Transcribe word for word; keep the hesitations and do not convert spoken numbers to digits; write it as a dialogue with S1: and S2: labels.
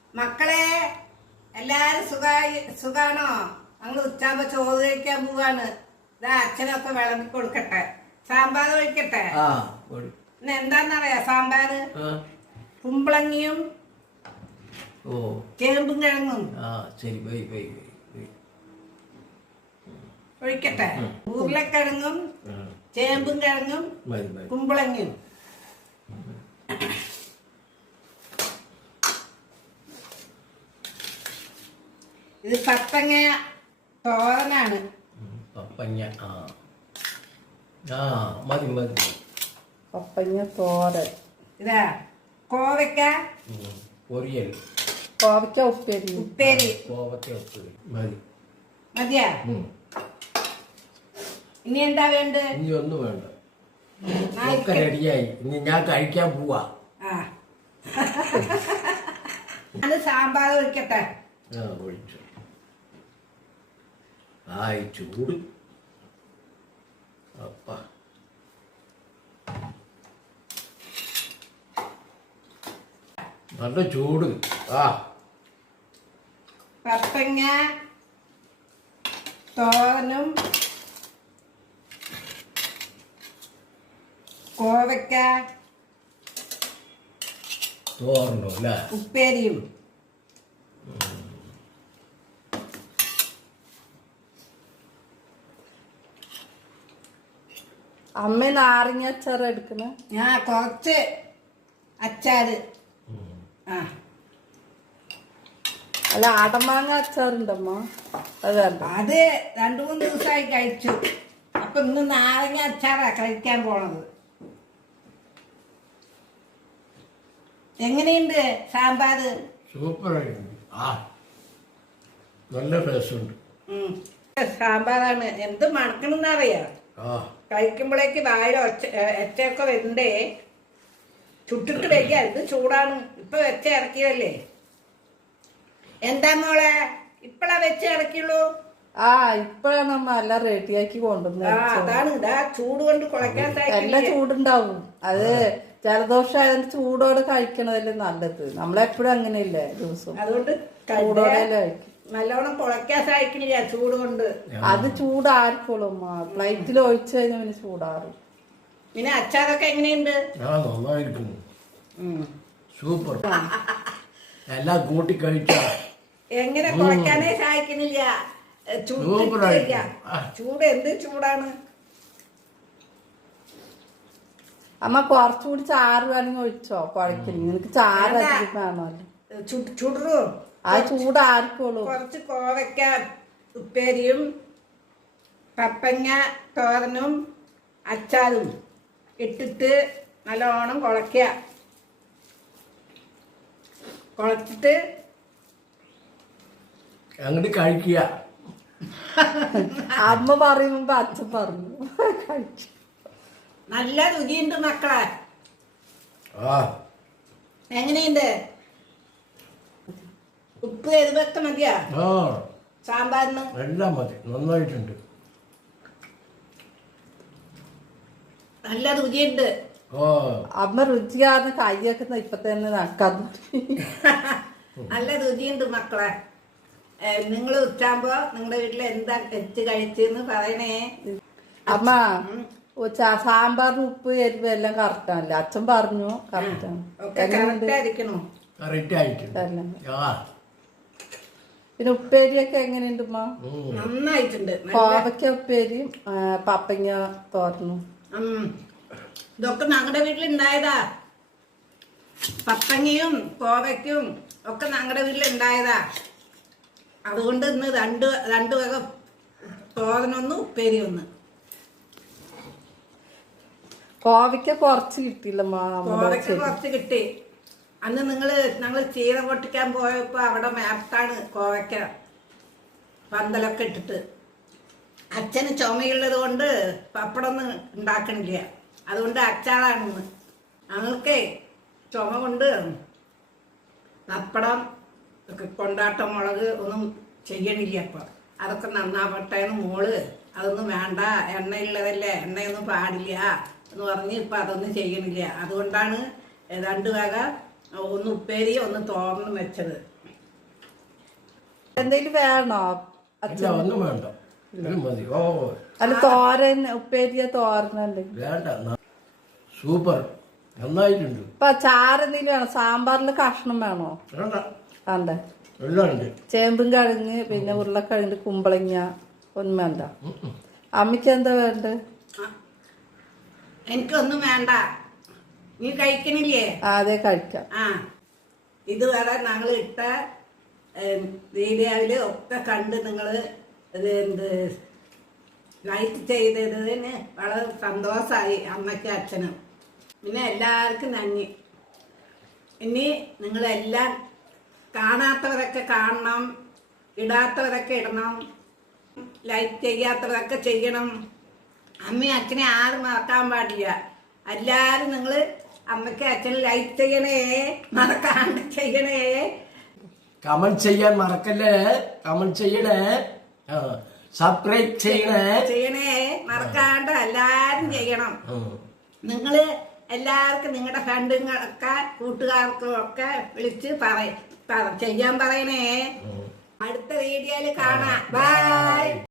S1: മക്കളെ എല്ലാരും സുഖായി സുഖാണോ? ഞങ്ങൾ ഉച്ചാകുമ്പോ ചോറ് കഴിക്കാൻ പോവാണ്. ഇതാ അച്ഛനൊക്കെ വിളമ്പി കൊടുക്കട്ടെ. സാമ്പാർ ഒഴിക്കട്ടെ. ഇന്ന് എന്താന്നറിയാ സാമ്പാറ്? കുമ്പളങ്ങിയും ചേമ്പും കിഴങ്ങും ഒഴിക്കട്ടെ. ഉരുളക്കിഴങ്ങും ചേമ്പും കിഴങ്ങും കുമ്പളങ്ങിയും. ഇത് പപ്പങ്ങ തോരനാണ്.
S2: പപ്പങ്ങ മതി മതി
S3: പപ്പങ്ങ തോരൻ.
S1: ഇതാ കോവയ്ക്ക
S2: പൊരിയൽ.
S3: കോവയ്ക്ക ഉപ്പേരി.
S1: ഉപ്പേരി
S2: കോവയ്ക്ക ഉപ്പേരി മതി.
S1: മതിയാ? ഇനി എന്താ വേണ്ട?
S2: ഇനി ഒന്നും വേണ്ട, ഒക്കെ റെഡിയായി. ഇനി ഞാൻ കഴിക്കാൻ പോവാ.
S1: അത് സാമ്പാർ ഒഴിക്കട്ടെ.
S2: ആ ഒഴിച്ചു. ആയി ചൂട്. അപ്പ നല്ല ചൂട്. ആ
S1: പപ്പങ്ങ തോരനും കോവയ്ക്ക
S2: തോരനും അല്ലേ
S1: ഉപ്പേരിയും.
S3: അമ്മ നാരങ്ങ അച്ചാർ എടുക്കണ.
S1: ഞാൻ കുറച്ച് അച്ചാറ്. ആ
S3: അല്ല അടമാങ്ങ അച്ചാറുണ്ടമ്മ, അത് വേണ്ട.
S1: അത് രണ്ടു മൂന്ന് ദിവസമായി കഴിച്ചു. അപ്പൊ ഇന്ന് നാരങ്ങ അച്ചാറാ കഴിക്കാൻ പോണത്. എങ്ങനെയുണ്ട് സാമ്പാറ്?
S2: സൂപ്പറായിട്ടുണ്ട്. ആ നല്ല ടേസ്റ്റ് ഉണ്ട്.
S1: സാമ്പാറാണ്. എന്ത് മണക്കണമെന്നറിയാം. കഴിക്കുമ്പോഴേക്ക് വായ ഒച്ച എച്ചയൊക്കെ വരണ്ടേ. ചുട്ടിട്ട് വയ്ക്കുക. ഇത് ചൂടാണ്. ഇപ്പൊ വെച്ച ഇറക്കിയതല്ലേ. എന്താ മോളെ ഇപ്പഴാ വെച്ച് ഇറക്കിയുള്ളൂ?
S3: ആ ഇപ്പഴാണ് നമ്മ എല്ലാം റെഡിയാക്കി കൊണ്ടുവന്നത്.
S1: അതാണ് ഇതാ ചൂട് കൊണ്ട് കുളയ്ക്കാൻ
S3: എല്ലാം ചൂടുണ്ടാവും. അത് ജലദോഷം ആയതുകൊണ്ട് ചൂടോടെ കഴിക്കണതല്ലേ നല്ലത്. നമ്മളെപ്പോഴും അങ്ങനെയല്ലേ ദിവസം.
S1: അതുകൊണ്ട്
S3: ചൂടോടെ കഴിക്കും.
S1: നല്ലോണം കുളയ്ക്കാൻ സഹായിക്കണില്ല ചൂട് കൊണ്ട്.
S3: അത് ചൂടാറിക്കോളും. പ്ലേറ്റിൽ ഒഴിച്ചു കഴിഞ്ഞാൽ പിന്നെ ചൂടാറും.
S1: പിന്നെ അച്ചാറൊക്കെ എങ്ങനെയുണ്ട്?
S2: നന്നായിരിക്കുന്നു. സൂപ്പർ. എല്ലാം കൂട്ടി കഴിച്ച
S1: എങ്ങനെ കുളയ്ക്കാനേ സഹായിക്കണില്ല. ചൂട് എന്ത് ചൂടാണ്.
S3: അമ്മ കുറച്ചുകൂടി ചാറ് വേണമെങ്കിൽ ഒഴിച്ചോ കുഴക്കില്ല. നിനക്ക് ചാറ് അധികം വേണമല്ലോ.
S1: ചുടറു
S3: ആ ചൂടാറിക്കോളൂ.
S1: കുറച്ച് കോവയ്ക്ക ഉപ്പേരിയും പപ്പങ്ങ തോരനും അച്ചാറും ഇട്ടിട്ട് നല്ലോണം കുളയ്ക്കുക. കുളച്ചിട്ട്
S2: അങ്ങോട്ട് കഴിക്കുക.
S3: അമ്മ പറയുമ്പോ അച്ഛൻ പറഞ്ഞു കഴിച്ചു.
S1: നല്ല രുചിയുണ്ട് മക്കളെ. എങ്ങനെയുണ്ട്? ഉപ്പ് എരിവൊക്കെ മതിയാ സാമ്പാറിന്?
S2: എല്ലാം മതി, നന്നായിട്ടുണ്ട്.
S1: നല്ല രുചിയുണ്ട്.
S3: അമ്മ രുചിയാർന്ന് കൈയൊക്കെ ഇപ്പൊ തന്നെ നടക്കാൻ.
S1: നല്ല രുചിയുണ്ട് മക്കളെ. നിങ്ങൾ ഉച്ചാകുമ്പോ നിങ്ങളുടെ വീട്ടിൽ എന്താ വെച്ച് കഴിച്ചെന്ന് പറയണേ.
S3: അമ്മ സാമ്പാറിന് ഉപ്പ് എരിവ് എല്ലാം കറക്റ്റാണല്ലേ? അച്ഛൻ പറഞ്ഞു കറക്റ്റാണ്. പിന്നെ ഉപ്പേരിയൊക്കെ എങ്ങനെയുണ്ട് ഉമ്മ?
S1: നന്നായിട്ടുണ്ട്.
S3: കോവയ്ക്ക ഉപ്പേരിയും പപ്പങ്ങ തോരനും.
S1: ഇതൊക്കെ ഞങ്ങളുടെ വീട്ടിലുണ്ടായതാ. പപ്പങ്ങയും കോവയ്ക്കും ഒക്കെ ഞങ്ങളുടെ വീട്ടിലുണ്ടായതാ. അതുകൊണ്ട് ഇന്ന് രണ്ട് രണ്ടു വക തോരനൊന്ന് ഉപ്പേരി ഒന്ന്.
S3: കോവയ്ക്ക കുറച്ച് കിട്ടിയില്ല.
S1: കോവയ്ക്ക കുറച്ച് കിട്ടി. അന്ന് നിങ്ങള് ഞങ്ങള് ചീര പൊട്ടിക്കാൻ പോയപ്പോ അവിടെ മേർത്താണ് കോവയ്ക്ക പന്തലൊക്കെ ഇട്ടിട്ട്. അച്ഛന് ചുമയുള്ളത് കൊണ്ട് പപ്പടമൊന്നും ഉണ്ടാക്കണില്ല. അതുകൊണ്ട് അച്ചാറാണെന്ന്. ഞങ്ങൾക്കേ ചുമ കൊണ്ട് പപ്പടം കൊണ്ടാട്ടം മുളക് ഒന്നും ചെയ്യണില്ല. അപ്പൊ അതൊക്കെ നന്നാവട്ടേന്ന് മോള് അതൊന്നും വേണ്ട, എണ്ണയുള്ളതല്ലേ, എണ്ണയൊന്നും പാടില്ല എന്ന് പറഞ്ഞ് ഇപ്പൊ അതൊന്നും ചെയ്യണില്ല. അതുകൊണ്ടാണ് രണ്ട് വക ഒന്ന് ഉപ്പേരി ഒന്ന് തോരനും വെച്ചത്.
S3: എന്തെങ്കിലും വേണോ
S2: ഇല്ല ഒന്നും വേണ്ട ഇത് മതി. ഓ
S3: അല്ല തോരൻ ഉപ്പേരിയ തോരനുണ്ട്
S2: വേണ്ട ന- സൂപ്പർ നന്നായിട്ടുണ്ട്.
S3: ഇപ്പൊ ചാരെന്തെങ്കിലും വേണോ? സാമ്പാറിൽ കഷ്ണം വേണോ?
S2: വേണ്ട
S3: വേണ്ടേ?
S2: എല്ലാം ഉണ്ട്.
S3: ചേമ്പും കിഴങ്ങ് പിന്നെ ഉരുളക്കിഴങ്ങ് കുമ്പളങ്ങ ഒന്നും വേണ്ട.
S2: ഉം, ഉം.
S3: അമ്മയ്ക്ക് എന്താ വേണ്ടത്?
S1: ആ, എനിക്കൊന്നും വേണ്ട. നീ കഴിക്കണില്ലേ?
S3: അതെ കഴിക്കാം.
S1: ആ ഇതുവരെ ഞങ്ങൾ ഇട്ട വീഡിയോയില് ഒക്കെ കണ്ട് നിങ്ങൾ ഇത് എന്ത് ലൈക്ക് ചെയ്തതിന് വളരെ സന്തോഷമായി അമ്മയ്ക്കും അച്ഛനും. പിന്നെ എല്ലാവർക്കും നന്ദി. ഇനി നിങ്ങളെല്ലാം കാണാത്തവരൊക്കെ കാണണം, ഇടാത്തവരൊക്കെ ഇടണം, ലൈക്ക് ചെയ്യാത്തവരൊക്കെ ചെയ്യണം. അമ്മയും അച്ഛനെ ആരും മറക്കാൻ പാടില്ല. എല്ലാവരും നിങ്ങൾ അമ്മയ്ക്ക് അച്ഛന് ലൈക്ക് ചെയ്യണേ, മറക്കാണ്ട് ചെയ്യണേ.
S2: കമന്റ് ചെയ്യാൻ മറക്കല്ലേ, കമന്റ് ചെയ്യണേ, സബ്സ്ക്രൈബ് ചെയ്യണേ
S1: ചെയ്യണേ, മറക്കാണ്ട് എല്ലാരും ചെയ്യണം.
S2: ഉം.
S1: നിങ്ങള് എല്ലാവർക്കും നിങ്ങളുടെ ഫ്രണ്ടുകളൊക്കെ കൂട്ടുകാർക്കും ഒക്കെ വിളിച്ച് പറ പറ- ചെയ്യാൻ പറയണേ. അടുത്ത വീഡിയോയിൽ കാണാം. ബൈ.